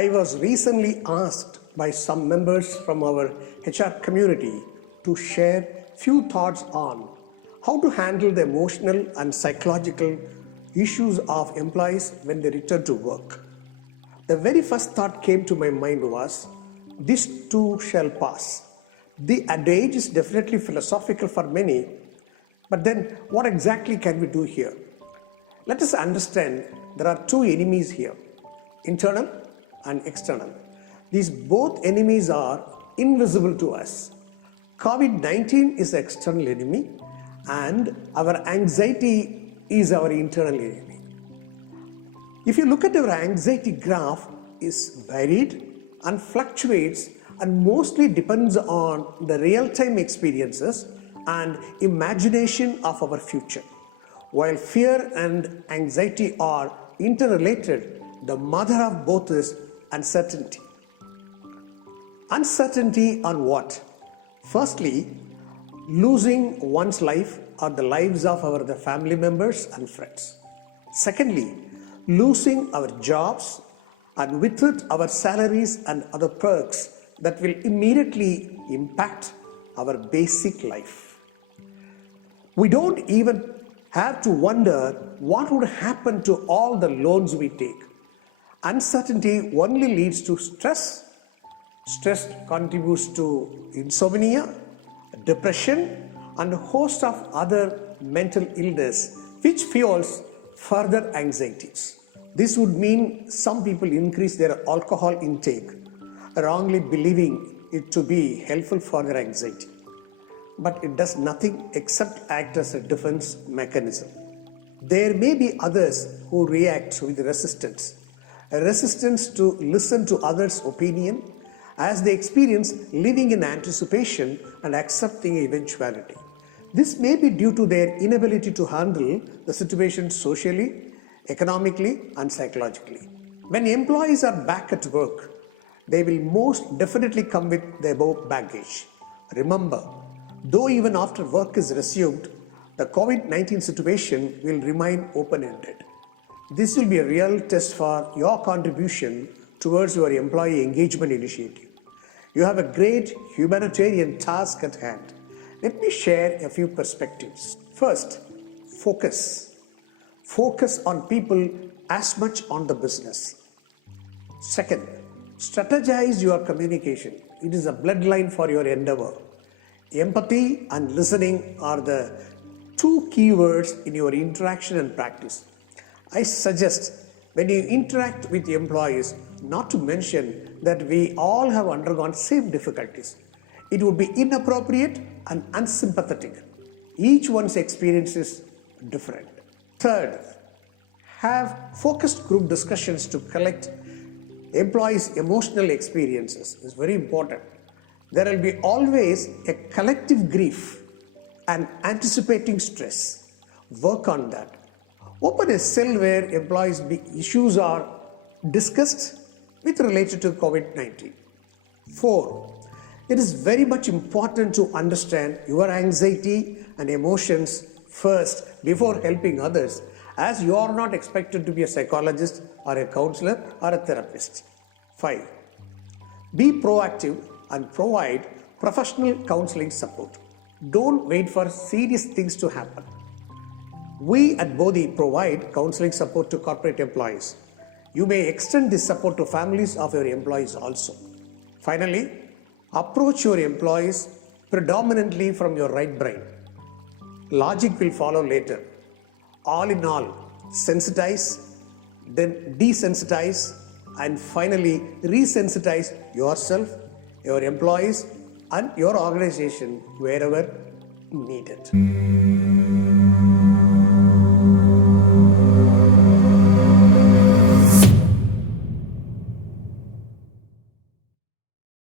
I was recently asked by some members from our HR community to share few thoughts on how to handle the emotional and psychological issues of employees when they return to work. The very first thought came to my mind was, this too shall pass. The adage is definitely philosophical for many, but then what exactly can we do here? Let us understand there are two enemies here, internal and external. These both enemies are invisible to us. COVID-19 is the external enemy and our anxiety is our internal enemy. If you look at our anxiety graph, is varied and fluctuates and mostly depends on the real-time experiences and imagination of our future. While fear and anxiety are interrelated, the mother of both is uncertainty. Uncertainty on what? Firstly, losing one's life or the lives of the family members and friends. Secondly, losing our jobs and with it our salaries and other perks that will immediately impact our basic life. We don't even have to wonder what would happen to all the loans we take. Uncertainty only leads to stress. Stress contributes to insomnia, depression, and a host of other mental illness, which fuels further anxieties. This would mean some people increase their alcohol intake, wrongly believing it to be helpful for their anxiety. But it does nothing except act as a defense mechanism. There may be others who react with resistance, a resistance to listen to others' opinion as they experience living in anticipation and accepting eventuality. This may be due to their inability to handle the situation socially, economically, and psychologically. When employees are back at work, they will most definitely come with the above baggage. Remember, though even after work is resumed, the COVID-19 situation will remain open-ended. This will be a real test for your contribution towards your employee engagement initiative. You have a great humanitarian task at hand. Let me share a few perspectives. First, focus. Focus on people as much on the business. Second, strategize your communication. It is a bloodline for your endeavor. Empathy and listening are the two key words in your interaction and practice. I suggest when you interact with employees, not to mention that we all have undergone same difficulties. It would be inappropriate and unsympathetic. Each one's experience is different. Third, have focused group discussions to collect employees' emotional experiences. It's very important. There will be always a collective grief and anticipating stress. Work on that. Open a cell where employees' issues are discussed with related to COVID-19. 4. It is very much important to understand your anxiety and emotions first before helping others, as you are not expected to be a psychologist or a counselor or a therapist. 5. Be proactive and provide professional counseling support. Don't wait for serious things to happen. We at BODHI provide counseling support to corporate employees. You may extend this support to families of your employees also. Finally, approach your employees predominantly from your right brain. Logic will follow later. All in all, sensitize, then desensitize, and finally resensitize yourself, your employees, and your organization wherever needed.